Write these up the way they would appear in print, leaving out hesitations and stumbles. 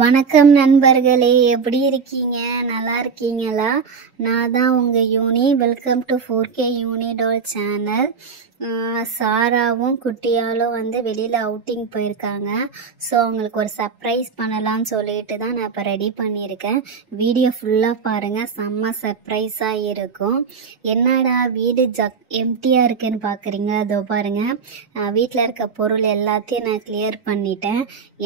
வணக்கம் நண்பர்களே, எப்படி இருக்கீங்க? நல்லா இருக்கீங்களா? நான் தான் உங்கள் Yuni. Welcome to 4K Yuni doll channel. சாராவும் குட்டியாலும் வெளியில் அவுட்டிங் போயிருக்காங்க. ஸோ அவங்களுக்கு ஒரு சர்ப்ரைஸ் பண்ணலான்னு சொல்லிட்டு தான் நான் இப்போ ரெடி பண்ணியிருக்கேன். வீடியோ ஃபுல்லாக பாருங்கள், செம்ம சர்ப்ரைஸாக இருக்கும். என்னடா வீடு எம்டியாக இருக்குன்னு பார்க்குறீங்க? அதோ பாருங்கள், வீட்டில் இருக்க பொருள் எல்லாத்தையும் நான் கிளியர் பண்ணிட்டேன்.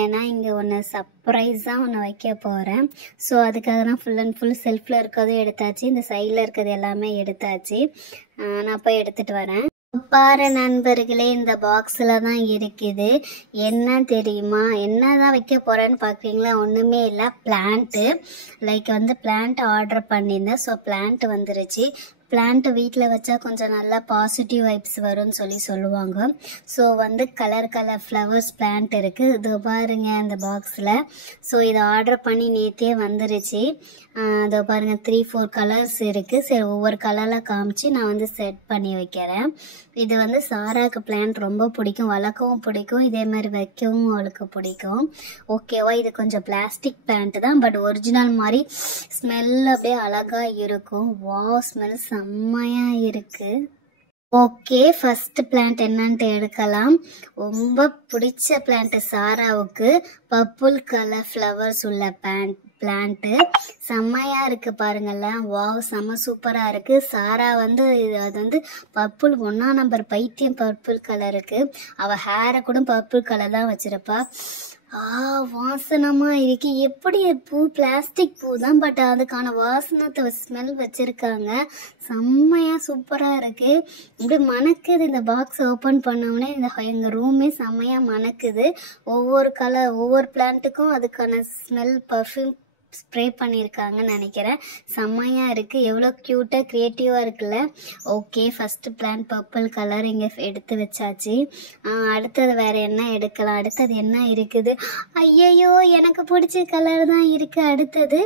ஏன்னா இங்கே ஒன்று சர்ப்ரைஸாக ஒன்று வைக்க போகிறேன். ஸோ அதுக்காக தான் ஃபுல் அண்ட் ஃபுல் செல்ஃபில் இருக்கிறதும் எடுத்தாச்சு, இந்த சைடில் இருக்கிறது எல்லாமே எடுத்தாச்சு. நான் போய் எடுத்துகிட்டு வரேன். பாரு நண்பர்களே, இந்த பாக்ஸில் தான் இருக்குது. என்ன தெரியுமா? என்னதான் வைக்க போகிறேன்னு பார்க்குறீங்களா? ஒன்றுமே இல்லை, பிளான்ட்டு. லைக் பிளான்ட் ஆர்டர் பண்ணியிருந்தேன். ஸோ பிளான்ட் வந்துருச்சு. பிளான்ட்டு வீட்டில் வச்சா கொஞ்சம் நல்லா பாசிட்டிவ் வைப்ஸ் வரும்னு சொல்லுவாங்க. ஸோ கலர் ஃப்ளவர்ஸ் பிளான்ட் இருக்குது. இது பாருங்க இந்த பாக்ஸில். ஸோ இதை ஆர்டர் பண்ணி நேற்றே வந்துருச்சு. இதோ பாருங்கள், 3-4 கலர்ஸ் இருக்குது. சரி, ஒவ்வொரு கலரில் காமிச்சு நான் செட் பண்ணி வைக்கிறேன். இது சாராக்கு பிளான்ட் ரொம்ப பிடிக்கும், வளர்க்கவும் பிடிக்கும், இதே மாதிரி வைக்கவும் அவளுக்கு பிடிக்கும். ஓகேவா? இது கொஞ்சம் பிளாஸ்டிக் பிளான்ட் தான், பட் ஒரிஜினல் மாதிரி ஸ்மெல் அப்படியே அழகாக இருக்கும். வாவ், ஸ்மெல் செம்மையாக இருக்குது. ஓகே, ஃபர்ஸ்ட் பிளான்ட் என்னன்ட்டு எடுக்கலாம். ரொம்ப பிடிச்ச பிளான்ட் சாராவுக்கு, பர்பிள் கலர் ஃப்ளவர்ஸ் உள்ள பிளான்ட்டு செம்மையா இருக்கு பாருங்களேன். வாவ், செம்ம சூப்பரா இருக்கு. சாரா அது பர்பிள் 1ஆம் நம்பர் பைத்தியம் பர்பிள் கலருக்கு. அவ ஹேரை கூட பர்பிள் கலர் தான் வச்சிருப்பா. வாசனமா இருக்கு. எப்படி பூ? பிளாஸ்டிக் பூ தான், பட் அதுக்கான வாசனத்தை ஸ்மெல் வச்சிருக்காங்க. செம்மையா சூப்பரா இருக்கு. இப்படி மணக்குது. இந்த பாக்ஸ் ஓபன் பண்ணோடனே எங்க ரூமே செம்மையா மணக்குது. ஒவ்வொரு பிளான்ட்டுக்கும் அதுக்கான ஸ்மெல் பர்ஃப்யூம் ஸ்ப்ரே பண்ணியிருக்காங்கன்னு நினைக்கிறேன். செம்மையாக இருக்குது. எவ்வளோ க்யூட்டாக க்ரியேட்டிவாக இருக்குல்ல? Okay, first plant purple colour இங்கே எடுத்து வச்சாச்சு. அடுத்தது வேறு என்ன எடுக்கலாம்? அடுத்தது என்ன இருக்குது? ஐயையோ, எனக்கு பிடிச்ச கலர் தான் இருக்குது அடுத்தது.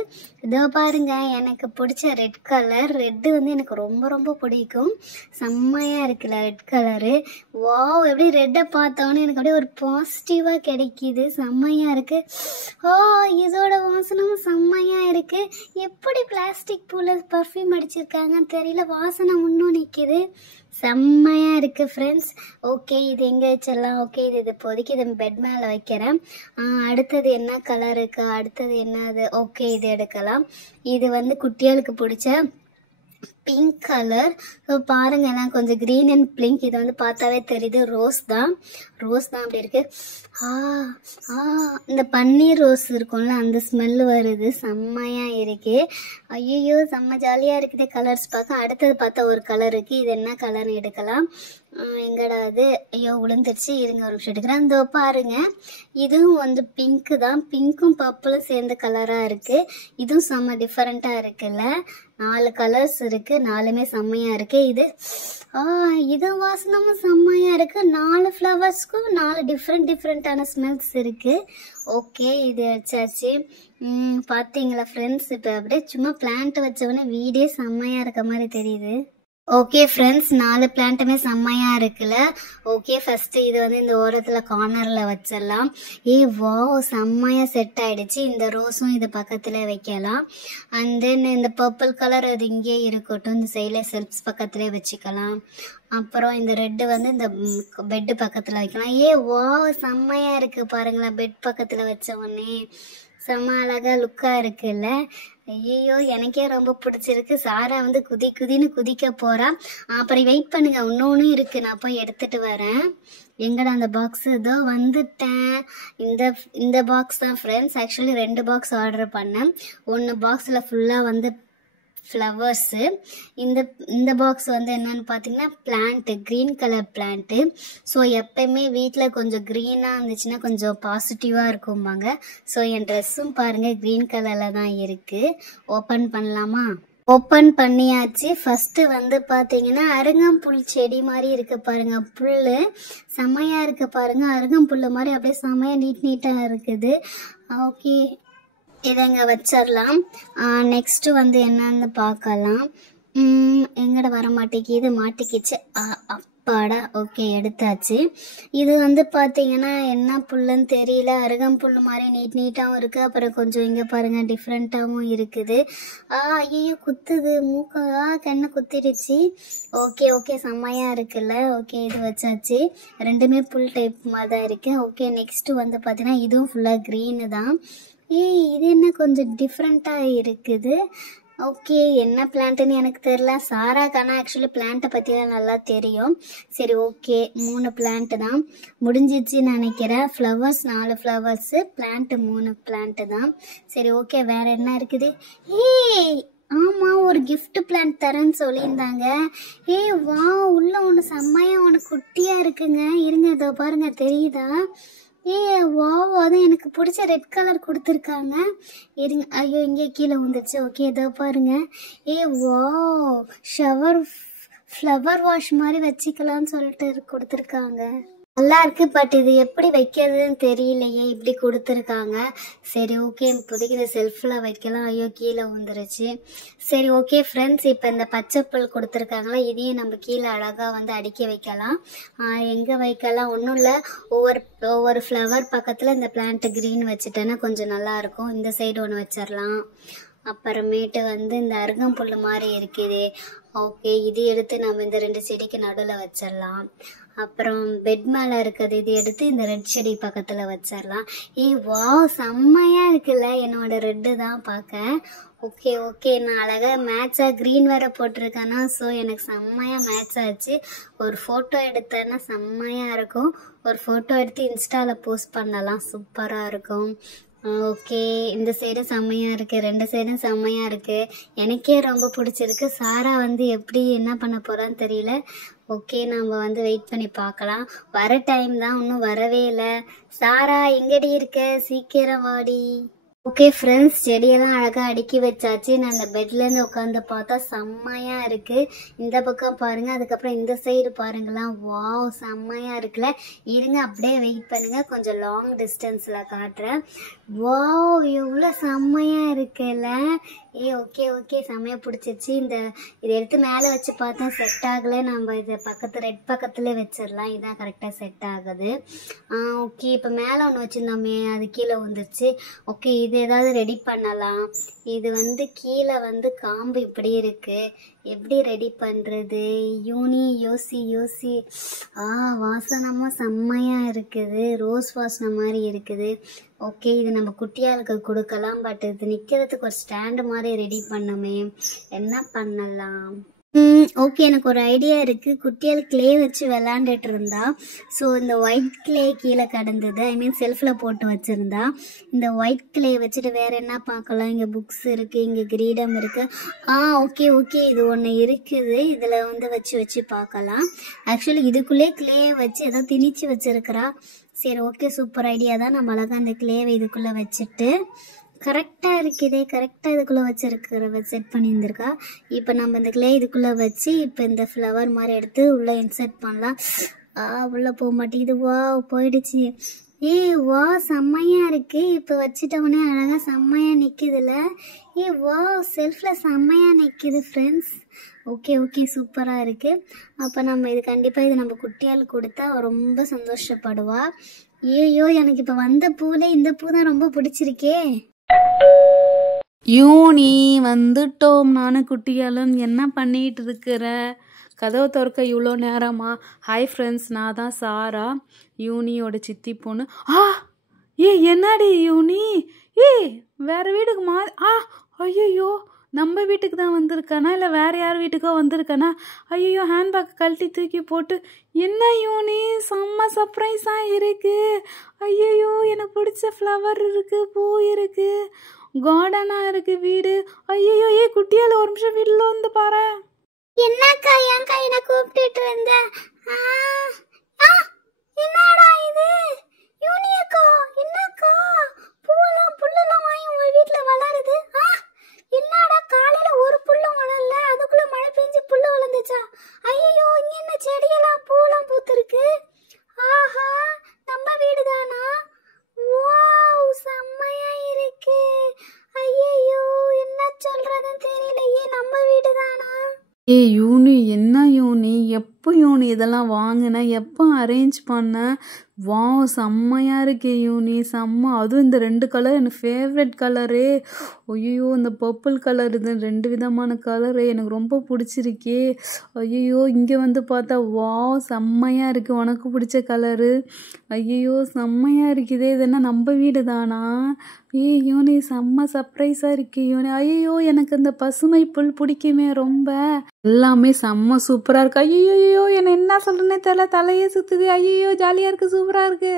இதோ பாருங்க, எனக்கு பிடிச்ச ரெட் கலர். ரெட்டு எனக்கு ரொம்ப ரொம்ப பிடிக்கும். செம்மையாக இருக்குல்ல ரெட் கலரு? வாவ், எப்படி ரெட்டை பார்த்தோன்னே எனக்கு அப்படியே ஒரு பாசிட்டிவாக கிடைக்கிது. செம்மையாக இருக்குது. இதோட வாசனமும் செம்மையா இருக்கு. எப்படி பிளாஸ்டிக் பூல பர்ஃப்யூம் அடிச்சிருக்காங்கன்னு தெரியல, வாசனை இன்னும் நிக்குது. செம்மையா இருக்கு ஃப்ரெண்ட்ஸ். ஓகே, இது எங்க வச்சிடலாம்? ஓகே, இது இப்போதைக்கு இது பெட் மேல வைக்கிறேன். அடுத்தது என்ன கலர் இருக்கு? அடுத்தது என்னது? ஓகே, இது எடுக்கலாம். இது குட்டிகளுக்கு பிடிச்ச பிங்க் கலர். ஸோ பாருங்க, நான் கொஞ்சம் க்ரீன் அண்ட் பிங்க். இது பார்த்தாவே தெரியுது ரோஸ் தான் அப்படி இருக்கு. இந்த பன்னீர் ரோஸ் இருக்கும்ல, அந்த ஸ்மெல் வருது. செம்மையா இருக்கு. ஐயோ, செம்ம ஜாலியா இருக்குது கலர்ஸ் பார்க்க. அடுத்தது பார்த்தா ஒரு கலர் இருக்கு. இது என்ன கலர்னு எடுக்கலாம். எங்கடா அது? ஐயோ, விழுந்துருச்சு. இருங்க, ஒரு நிமிஷம் எடுக்கிறேன். இதோ பாருங்க, இதுவும் பிங்க்கு தான். பிங்க்கும் பர்பிளும் சேர்ந்த கலராக இருக்கு. இதுவும் செம்ம டிஃப்ரெண்ட்டாக இருக்குல்ல? 4 கலர்ஸ் இருக்கு, 4மே செம்மையா இருக்கு. இது வாசனமும் செம்மையா இருக்கு. 4 ஃப்ளவர்ஸ்க்கும் 4 டிஃப்ரெண்டான ஸ்மெல்ஸ் இருக்கு. ஓகே, இது வச்சாச்சு. பார்த்தீங்களா ஃப்ரெண்ட்ஸ்? இப்போ அப்படியே சும்மா பிளான்ட் வச்சவொடனே வீடே செம்மையா இருக்க மாதிரி தெரியுது. ஓகே ஃப்ரெண்ட்ஸ், 4 பிளான்ட்டுமே செம்மையா இருக்குல்ல? ஓகே, ஃபர்ஸ்ட் இது இந்த ஓரத்துல கார்னர்ல வச்சிடலாம். வாவ், செம்மையா செட் ஆயிடுச்சு. இந்த ரோஸும் இது பக்கத்துல வைக்கலாம். அண்ட் தென் இந்த பர்பிள் கலர் அது இங்கே இருக்கட்டும், இந்த சைட்ல செல்ஃப்ஸ் பக்கத்துல வச்சுக்கலாம். அப்புறம் இந்த ரெட்டு இந்த பெட்டு பக்கத்துல வைக்கலாம். வாவ், செம்மையா இருக்கு பாருங்களேன். பெட் பக்கத்துல வச்ச உடனே செம்ம அழகா லுக்கா இருக்குல்ல? ஐயோ, எனக்கே ரொம்ப பிடிச்சிருக்கு. சாரா குதின்னு குதிக்க போறா. அப்புறம் வெயிட் பண்ணுங்க, இன்னொன்னு இருக்கு, நான் போய் எடுத்துட்டு வரேன். எங்கடா அந்த பாக்ஸ்? இதோ வந்துட்டேன். இந்த பாக்ஸ் தான் ஃப்ரெண்ட்ஸ். ஆக்சுவலி 2 பாக்ஸ் ஆர்டர் பண்ணேன். ஒன்று பாக்ஸில் ஃபுல்லாக ஃப்ளவர்ஸு. இந்த பாக்ஸ் என்னன்னு பார்த்தீங்கன்னா plant, green colour plant. So எப்பயுமே வீட்டில் கொஞ்சம் க்ரீனாக இருந்துச்சுன்னா கொஞ்சம் பாசிட்டிவாக இருக்கும்பாங்க. ஸோ என் ட்ரெஸ்ஸும் பாருங்கள் க்ரீன் கலரில் தான் இருக்குது. ஓப்பன் பண்ணலாமா? ஓப்பன் பண்ணியாச்சு. ஃபஸ்ட்டு பார்த்தீங்கன்னா அருகம்புல் செடி மாதிரி இருக்கு பாருங்க. புல் செம்மையாக இருக்கு பாருங்க. அருகம்புல் மாதிரி அப்படியே செம்மையாக நீட்டாக இருக்குது. ஓகே, இதை இங்கே வச்சிடலாம். நெக்ஸ்ட்டு என்னன்னு பார்க்கலாம். எங்கட வர மாட்டேங்குது, மாட்டிக்கிச்சு. அப்பாடா ஓகே எடுத்தாச்சு. இது வந்து பார்த்தீங்கன்னா என்ன புல்லுன்னு தெரியல, அருகம்புல் மாதிரி நீட்டாகவும் இருக்குது. அப்புறம் கொஞ்சம் இங்கே பாருங்கள் டிஃப்ரெண்ட்டாகவும் இருக்குது. ஐயோ குத்துது மூக்க, கண்ணை குத்திடுச்சு. ஓகே ஓகே செம்மையாக இருக்குல்ல. ஓகே இது வச்சாச்சு. ரெண்டுமே புல் டைப் மாதிரி தான் இருக்குது. ஓகே நெக்ஸ்ட்டு வந்து பார்த்தீங்கன்னா இதுவும் ஃபுல்லாக க்ரீனு தான். இது என்ன கொஞ்சம் டிஃப்ரெண்ட்டாக இருக்குது. ஓகே என்ன பிளான்ட்டுன்னு எனக்கு தெரில. சாராக்கானா ஆக்சுவலி பிளான்ட்டை பற்றிலாம் நல்லா தெரியும். சரி ஓகே 3 பிளான்ட்டு தான் முடிஞ்சிச்சுன்னு நினைக்கிறேன். ஃப்ளவர்ஸ் 4 ஃப்ளவர்ஸு, பிளான்ட்டு 3 பிளான்ட்டு தான். சரி ஓகே வேறு என்ன இருக்குது? ஆமாம் ஒரு கிஃப்ட் பிளான்ட் தரேன்னு சொல்லியிருந்தாங்க. வா உள்ள ஒன்று செம்மையாக ஒன்று குட்டியாக இருக்குங்க. இருங்க இதோ பாருங்க தெரியுதா? வா அது எனக்கு பிடிச்ச ரெட் கலர் கொடுத்துருக்காங்க. இருங்க ஐயோ இங்கே கீழே வந்துடுச்சு. ஓகே இதோ பாருங்க. வா ஃப்ளவர் வாஷ் மாதிரி வச்சுக்கலாம்னு சொல்லிட்டு கொடுத்துருக்காங்க. நல்லா இருக்கு. பட் இது எப்படி வைக்கிறதுன்னு தெரியலையே, இப்படி கொடுத்துருக்காங்க. சரி ஓகே இப்போதைக்கு இதை செல்ஃபில் வைக்கலாம். ஐயோ கீழே வந்துருச்சு. சரி ஓகே ஃப்ரெண்ட்ஸ், இப்போ இந்த பச்சைப்புல் கொடுத்துருக்காங்களா இதையும் நம்ம கீழே அழகாக வந்து அடுக்கி வைக்கலாம். எங்கே வைக்கலாம் ஒன்றும் இல்லை, ஒவ்வொரு ஃப்ளவர் பக்கத்தில் இந்த பிளான்ட் க்ரீன் வச்சுட்டேன்னா கொஞ்சம் நல்லாயிருக்கும். இந்த சைடு ஒன்று வச்சிடலாம். அப்புறமேட்டு வந்து இந்த அருகம்புல் மாதிரி இருக்குது. ஓகே இது எடுத்து நம்ம இந்த 2 செடிக்கு நடுவில் வச்சிடலாம். அப்புறம் பெட் மேலே இருக்கிறது இது எடுத்து இந்த ரெட் செடி பக்கத்தில் வச்சிடலாம். வா செம்மையாக இருக்குல்ல, என்னோட ரெட்டு தான் பார்க்க. ஓகே ஓகே நான் அழகாக மேட்சாக க்ரீன் வேறு போட்டிருக்கேன்னா ஸோ எனக்கு செம்மையாக மேட்ச் ஆச்சு. ஒரு ஃபோட்டோ எடுத்தேன்னா செம்மையாக இருக்கும். ஒரு ஃபோட்டோ எடுத்து இன்ஸ்டாவில் போஸ்ட் பண்ணலாம், சூப்பராக இருக்கும். ஓகே இந்த சைடும் செம்மையாக இருக்குது, 2 சைடும் செம்மையாக இருக்குது. எனக்கே ரொம்ப பிடிச்சிருக்கு. சாரா வந்து எப்படி என்ன பண்ண போகிறான்னு தெரியல. ஓகே நம்ம வந்து வெயிட் பண்ணி பார்க்கலாம். வர டைம் தான், இன்னும் வரவே இல்லை. சாரா எங்கடி இருக்க, சீக்கிரம் வாடி. ஓகே ஃப்ரெண்ட்ஸ் செடியெல்லாம் அழகாக அடுக்கி வச்சாச்சு. நான் அந்த பெட்லேருந்து உட்காந்து பார்த்தா செம்மையாக இருக்குது. இந்த பக்கம் பாருங்கள், அதுக்கப்புறம் இந்த சைடு பாருங்களேன். வாவ் செம்மையாக இருக்குல்ல. இருங்க அப்படியே வெயிட் பண்ணுங்கள், கொஞ்சம் லாங் டிஸ்டன்ஸில் காட்டுறேன். வாவ் எவ்வளோ செம்மையாக இருக்குல்ல. ஓகே ஓகே செம்மையாக பிடிச்சிருச்சு. இதை எடுத்து மேலே வச்சு பார்த்தா செட் ஆகலை. நம்ம இதை ரெட் பக்கத்துலேயே வச்சிடலாம். இதுதான் கரெக்டாக செட் ஆகுது. ஓகே இப்போ மேலே ஒன்று வச்சுருந்தோமே அது கீழே வந்துருச்சு. ஓகே இது ஏதாவது ரெடி பண்ணலாம். இது வந்து கீழே வந்து காம்பு இப்படி இருக்குது, எப்படி ரெடி பண்ணுறது? யோசி வாசனமாக செம்மையாக இருக்குது, ரோஸ் வாசனை மாதிரி இருக்குது. ஓகே இது நம்ம குட்டியாளுக்கு கொடுக்கலாம். பட் இது நிற்கிறதுக்கு ஒரு ஸ்டாண்டு மாதிரி ரெடி பண்ணோமே, என்ன பண்ணலாம்? ஓகே எனக்கு ஒரு ஐடியா இருக்குது. குட்டியால் கிளே வச்சு விளாண்டுட்டு இருந்தா. ஸோ இந்த ஒயிட் கிளே கீழே கிடந்தது, ஐ மீன் செல்ஃபில் போட்டு வச்சுருந்தா. இந்த ஒயிட் கிளே வச்சுட்டு வேறு என்ன பார்க்கலாம்? இங்கே புக்ஸ் இருக்குது, இங்கே கிரீடம் இருக்குது. ஓகே ஓகே இது ஒன்று இருக்குது, இதில் வந்து வச்சு பார்க்கலாம். ஆக்சுவலி இதுக்குள்ளே கிளே வச்சு ஏதோ திணிச்சு வச்சுருக்கிறா. சரி ஓகே சூப்பர் ஐடியா தான். நம்ம அழகாக அந்த கிளேவை இதுக்குள்ளே வச்சுட்டு கரெக்டாக இருக்குதே, கரெக்டாக இதுக்குள்ளே செட் பண்ணியிருந்திருக்கா. இப்போ நம்ம இந்த கிளே இதுக்குள்ளே வச்சு இப்போ இந்த ஃப்ளவர் மாதிரி எடுத்து உள்ளே இன்சர்ட் பண்ணலாம். உள்ளே போக மாட்டேங்குது. வா போயிடுச்சு. வா செம்மையாக இருக்குது. இப்போ வச்சுட்டோடனே அழகாக செம்மையாக நிற்குதுல்ல. வா செல்ஃபில் செம்மையாக நிற்குது ஃப்ரெண்ட்ஸ். ஓகே ஓகே சூப்பராக இருக்குது. அப்போ நம்ம இது கண்டிப்பாக இது நம்ம குட்டியால் கொடுத்தா ரொம்ப சந்தோஷப்படுவா. எனக்கு இப்போ வந்த பூவில் இந்த பூ தான் ரொம்ப பிடிச்சிருக்கே. யூனி வந்துட்டோம். நானும் குட்டியாலும் என்ன பண்ணிட்டு இருக்கிற? கதவை திறக்க இவ்வளோ நேரமா? ஹாய் ஃப்ரெண்ட்ஸ், நான் தான் சாரா, யூனியோட சித்தி பொண்ணு. என்னடி யூனி வேற வீட்டுக்கு ஐயோ நம்ம வீட்டுக்கு தான் வந்திருக்கானா இல்லை வேற யார் வீட்டுக்கோ வந்திருக்கானா? ஐயோ ஹேண்ட்பேக் கழட்டி தூக்கி போட்டு என்ன யூனி செம்ம சர்ப்ரைஸாக இருக்கு. ஐயோ எனக்கு பிடிச்ச ஃப்ளவர் இருக்கு, பூ இருக்கு, கார்டனாக இருக்கு வீடு. ஐயோ குட்டியால் ஒரு நிமிஷம் வீட்டில் வந்து பாரு. என்னக்கா ஏன்க்கா என்ன கூப்பிட்டுட்டு இருந்த? என்னடா இது யூனியக்கா? என்னக்கா புல்லெல்லாம் வாங்கி உங்க வீட்டுல வளருது? என்னடா காலையில ஒரு புல்லும் வளரல, அதுக்குள்ள மழை பெஞ்சு புல்லு வளர்ந்துச்சா? ஐயோ இங்க என்ன செடியெல்லாம் பூலாம் பூத்திருக்கு. ஆஹா நம்ம வீடு தானா? வாவ் செம்மையா இருக்கு. ஐயோ என்ன சொல்றதுன்னு தெரியலையே, நம்ம வீடு தானா? யூனி என்ன யூனி எப்போ யூனி இதெல்லாம் வாங்கினேன், எப்போ அரேஞ்ச் பண்ணேன்? வாவ், செம்மையா இருக்கே யூனி, செம்ம. அதுவும் இந்த 2 கலர் எனக்கு ஃபேவரட் கலரு. ஐயோ, இந்த பர்பிள் கலர், இது 2 விதமான கலரு எனக்கு ரொம்ப பிடிச்சிருக்கே. ஐயோ, இங்கே வந்து பார்த்தா வாவ், செம்மையா இருக்கு. உனக்கு பிடிச்ச கலரு. ஐயோ, செம்மையா இருக்குதே. இது என்ன நம்ம வீடு தானா? யூனி, செம்ம சர்ப்ரைஸாக இருக்கு யூனி. ஐயோ, எனக்கு இந்த பசுமை புல் பிடிக்குமே ரொம்ப. எல்லாமே செம்ம சூப்பராக இருக்கு. ஐயோ, என்ன என்ன சொல்றேன்னே தெரியல, தலையே சுத்துது. ஐயோ, ஜாலியாக இருக்கு, சூப்பராக இருக்கு.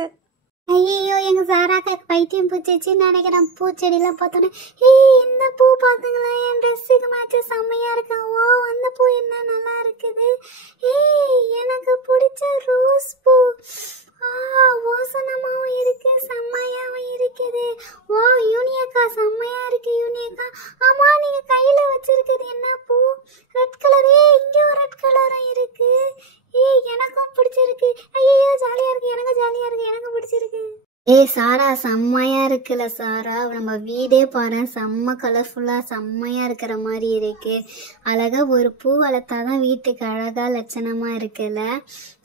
ஐயோ, எங்க சாராக்கு பைத்தியம் பூச்சிச்சுன்னு நினைக்கிறேன். பூச்செடியெல்லாம் பார்த்தோன்னே இந்த பூ பார்த்துங்களா, என் ட்ரெஸ்ஸுக்கு மேட்ச் செம்மையா இருக்கு. ஓ, அந்த பூ என்ன நல்லா இருக்குது. எனக்கு பிடிச்ச ரோஸ் பூ. வாசனமாவும் இருக்கு, செம்மையாவும் இருக்குது. ஓ, யூனியக்கா செம்மையா இருக்கு யூனியக்கா. ஆமா, நீங்க கையில வச்சிருக்குது என்ன பூ? Red colour. இங்க ஒரு ரெட் கலரும் இருக்கு. எனக்கும் பிடிச்சிருக்கு. ஐயோ, ஜாலியா இருக்கு, எனக்கு ஜாலியா இருக்கு, எனக்கு பிடிச்சிருக்கு. சாரா, செம்மையா இருக்குல்ல சாரா? நம்ம வீடே பாரு, செம்ம கலர்ஃபுல்லா செம்மையா இருக்கிற மாதிரி இருக்கு. அழகா ஒரு பூ வளர்த்தாதான் வீட்டுக்கு அழகா லட்சணமா இருக்குல்ல.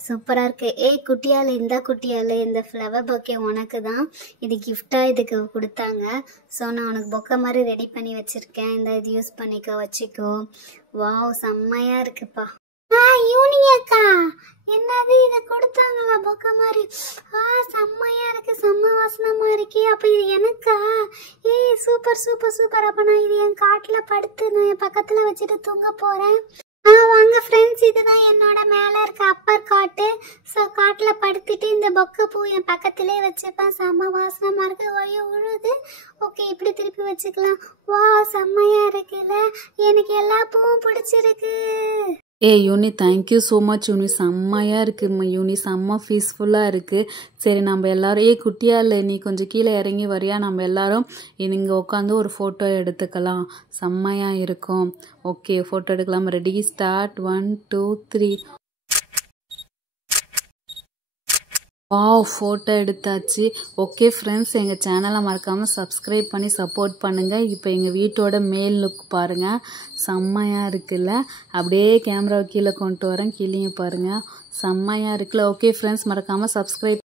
சூப்பரா இருக்கு. குட்டியால, இந்த குட்டியால இந்த ஃப்ளவர் பொக்கே உனக்கு தான். இது கிஃப்டா இதுக்கு கொடுத்தாங்க. ஸோ நான் உனக்கு பொக்கை மாதிரி ரெடி பண்ணி வச்சிருக்கேன். இந்த இது யூஸ் பண்ணிக்கோ, வச்சுக்கோ. வாவ், செம்மையா இருக்குப்பா. யூனியக்கா, என்னது இதை கொடுத்தாங்களா பொக்கை மாதிரி? செம்மையா இருக்கு, செம்ம வாசனமா இருக்கு. அப்ப இது எனக்கா? Super super super. அப்ப நான் இது என் காட்டுல படுத்து நான் என் பக்கத்துல வச்சுட்டு தூங்க போறேன். வாங்க ஃப்ரெண்ட்ஸ், இதுதான் என்னோட மேல இருக்க அப்பர் காட்டு. ஸோ காட்டுல படுத்துட்டு இந்த பொக்கை பூ என் பக்கத்திலே வச்சுப்பேன். செம்ம வாசனமா இருக்கு. ஐயோ, உழுது. ஓகே, இப்படி திருப்பி வச்சுக்கலாம். வா, செம்மையா இருக்குல்ல? எனக்கு எல்லா பூவும் பிடிச்சிருக்கு. யூனி, தேங்க்யூ ஸோ மச் யூனி. செம்மையாக இருக்குது யூனி, செம்ம பீஸ்ஃபுல்லாக இருக்குது. சரி, நம்ம எல்லாரும் குட்டியால் நீ கொஞ்சம் கீழே இறங்கி வரியா? நம்ம எல்லாரும் இங்கே உட்காந்து ஒரு ஃபோட்டோ எடுத்துக்கலாம். செம்மையாக இருக்கும். ஓகே, ஃபோட்டோ எடுக்கலாம். Ready, start. 1 2 3. வாவ், ஃபோட்டோ எடுத்தாச்சு. ஓகே ஃப்ரெண்ட்ஸ், எங்கள் சேனலை மறக்காமல் சப்ஸ்கிரைப் பண்ணி சப்போர்ட் பண்ணுங்கள். இப்போ எங்கள் வீட்டோட மேல் லுக் பாருங்கள், செம்மையாக இருக்குல்ல? அப்படியே கேமராவை கீழே கொண்டு வரேன், கீழே பாருங்கள், செம்மையாக இருக்குல்ல? ஓகே ஃப்ரெண்ட்ஸ், மறக்காமல் சப்ஸ்கிரைப்